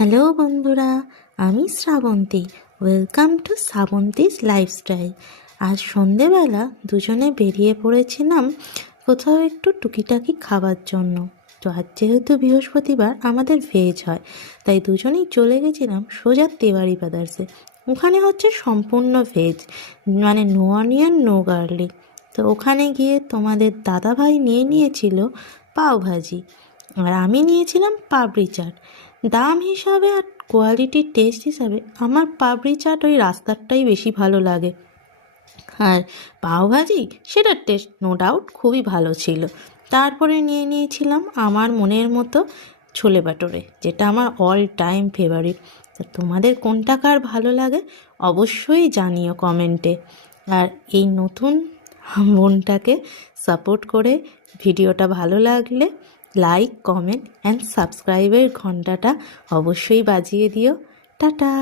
Hello বন্ধুরা, আমি Shrabanti. Welcome to Shrabanti's lifestyle. আজ সন্ধেবেলা দুজনে বেরিয়ে পড়েছিলাম কোথাও একটু টুকিটাকি খাবার জন্য। তো আজ যেহেতু বৃহস্পতিবার আমাদের ভেজ হয়, তাই দুজনেই চলে গেছিলাম সোজা তেওয়ারি ব্রাদার্সে। ওখানে হচ্ছে সম্পূর্ণ ভেজ, মানে নো অনিয়ন নো গার্লিক। তো ওখানে গিয়ে তোমাদের দাদাভাই নিয়ে নিয়েছিল পাওভাজি, আর আমি নিয়েছিলাম পাপড়ি চাট। দাম হিসাবে আর কোয়ালিটির টেস্ট হিসাবে আমার পাপড়ি চাট ওই রাস্তারটাই বেশি ভালো লাগে। আর পাওভাজি সেটার টেস্ট নো ডাউট খুবই ভালো ছিল। তারপরে নিয়ে নিয়েছিলাম আমার মনের মতো ছোলে ভাটোরে, যেটা আমার অল টাইম ফেভারিট। তো তোমাদের কোনটা কার ভালো লাগে অবশ্যই জানিও কমেন্টে। আর এই নতুন বোনটাকে সাপোর্ট করে ভিডিওটা ভালো লাগলে লাইক, কমেন্ট অ্যান্ড সাবস্ক্রাইবের ঘন্টাটা অবশ্যই বাজিয়ে দিও। টাটা।